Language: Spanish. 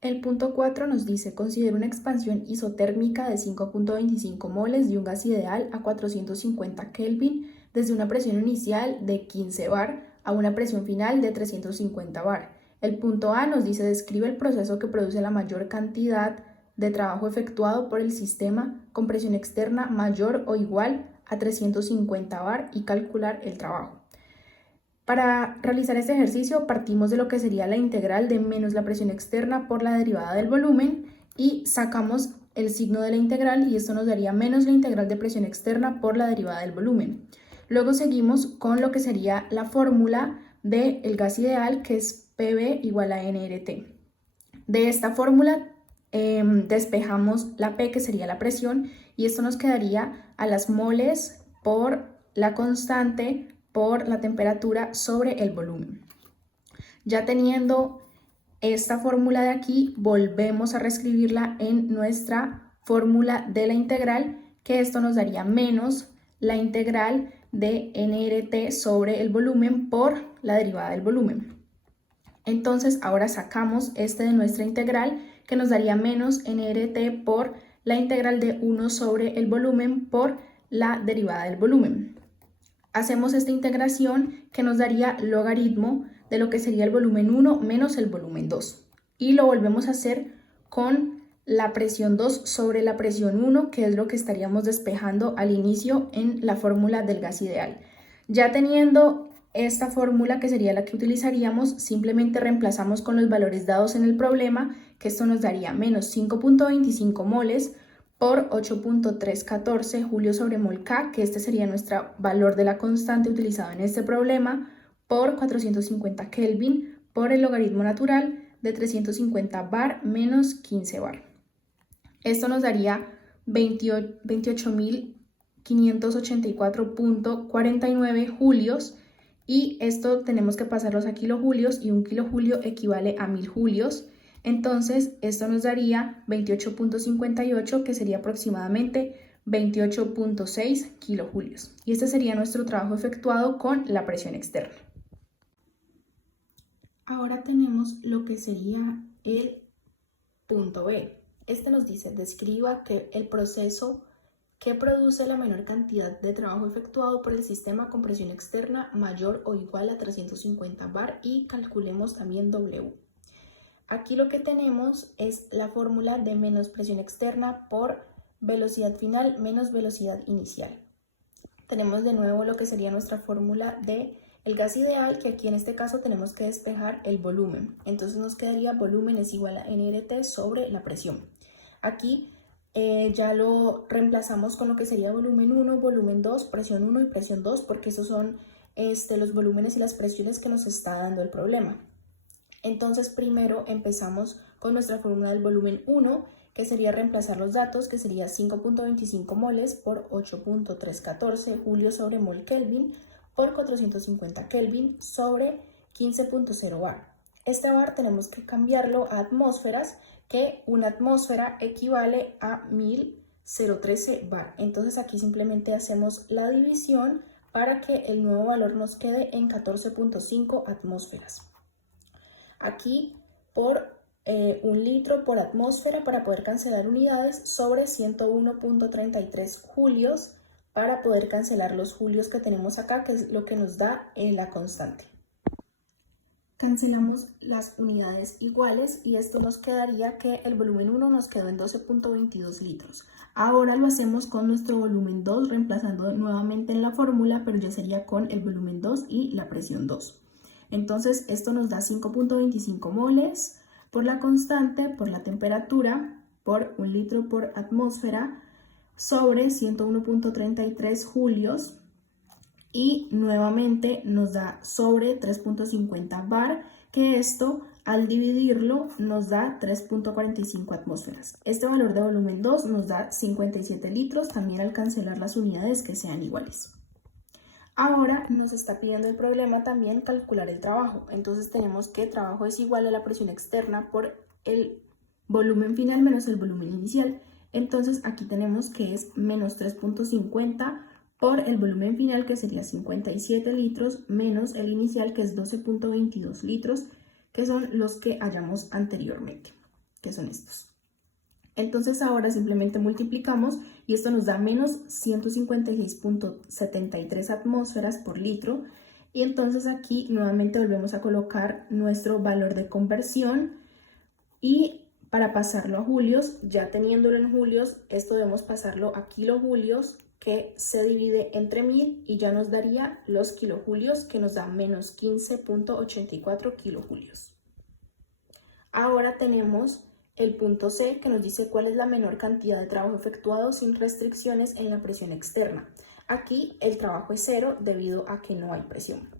El punto 4 nos dice, considera una expansión isotérmica de 5.25 moles de un gas ideal a 450 Kelvin desde una presión inicial de 15 bar a una presión final de 350 bar. El punto A nos dice, describe el proceso que produce la mayor cantidad de trabajo efectuado por el sistema con presión externa mayor o igual a 350 bar y calcular el trabajo. Para realizar este ejercicio partimos de lo que sería la integral de menos la presión externa por la derivada del volumen y sacamos el signo de la integral y esto nos daría menos la integral de presión externa por la derivada del volumen. Luego seguimos con lo que sería la fórmula del gas ideal, que es PV igual a nRT. De esta fórmula despejamos la P, que sería la presión, y esto nos quedaría a las moles por la constante por la temperatura sobre el volumen. Ya teniendo esta fórmula de aquí, volvemos a reescribirla en nuestra fórmula de la integral, que esto nos daría menos la integral de nRT sobre el volumen por la derivada del volumen. Entonces ahora sacamos este de nuestra integral, que nos daría menos nRT por la integral de 1 sobre el volumen por la derivada del volumen. Hacemos esta integración que nos daría logaritmo de lo que sería el volumen 1 menos el volumen 2. Y lo volvemos a hacer con la presión 2 sobre la presión 1, que es lo que estaríamos despejando al inicio en la fórmula del gas ideal. Ya teniendo esta fórmula, que sería la que utilizaríamos, simplemente reemplazamos con los valores dados en el problema, que esto nos daría menos 5.25 moles por 8.314 julios sobre mol K, que este sería nuestro valor de la constante utilizado en este problema, por 450 Kelvin por el logaritmo natural de 350 bar menos 15 bar. Esto nos daría 28.584.49 julios, y esto tenemos que pasarlos a kilojulios y un kilojulio equivale a 1000 julios. Entonces esto nos daría 28.58, que sería aproximadamente 28.6 kilojulios. Y este sería nuestro trabajo efectuado con la presión externa. Ahora tenemos lo que sería el punto B. Este nos dice, describa que el proceso que produce la menor cantidad de trabajo efectuado por el sistema con presión externa mayor o igual a 350 bar y calculemos también W. Aquí lo que tenemos es la fórmula de menos presión externa por velocidad final menos velocidad inicial. Tenemos de nuevo lo que sería nuestra fórmula de el gas ideal, que aquí en este caso tenemos que despejar el volumen. Entonces nos quedaría volumen es igual a nRT sobre la presión. Aquí ya lo reemplazamos con lo que sería volumen 1, volumen 2, presión 1 y presión 2, porque esos son los volúmenes y las presiones que nos está dando el problema. Entonces primero empezamos con nuestra fórmula del volumen 1, que sería reemplazar los datos, que sería 5.25 moles por 8.314 julios sobre mol Kelvin por 450 Kelvin sobre 15.0 bar. Este bar tenemos que cambiarlo a atmósferas, que una atmósfera equivale a 1013 bar. Entonces aquí simplemente hacemos la división para que el nuevo valor nos quede en 14.5 atmósferas. Aquí por 1 litro por atmósfera para poder cancelar unidades sobre 101.33 julios para poder cancelar los julios que tenemos acá, que es lo que nos da la constante. Cancelamos las unidades iguales y esto nos quedaría que el volumen 1 nos quedó en 12.22 litros. Ahora lo hacemos con nuestro volumen 2, reemplazando nuevamente en la fórmula, pero ya sería con el volumen 2 y la presión 2. Entonces esto nos da 5.25 moles por la constante, por la temperatura, por 1 litro por atmósfera, sobre 101.33 julios. Y nuevamente nos da sobre 3.50 bar, que esto al dividirlo nos da 3.45 atmósferas. Este valor de volumen 2 nos da 57 litros, también al cancelar las unidades que sean iguales. Ahora nos está pidiendo el problema también calcular el trabajo. Entonces tenemos que trabajo es igual a la presión externa por el volumen final menos el volumen inicial. Entonces aquí tenemos que es menos 3.50 por el volumen final, que sería 57 litros, menos el inicial, que es 12.22 litros, que son los que hallamos anteriormente. que son estos. Entonces ahora simplemente multiplicamos y esto nos da menos 156.73 atmósferas por litro. Y entonces aquí nuevamente volvemos a colocar nuestro valor de conversión y para pasarlo a julios, ya teniéndolo en julios, esto debemos pasarlo a kilojulios, que se divide entre 1000 y ya nos daría los kilojulios, que nos da menos 15.84 kilojulios. Ahora tenemos el punto C, que nos dice cuál es la menor cantidad de trabajo efectuado sin restricciones en la presión externa. Aquí el trabajo es cero debido a que no hay presión.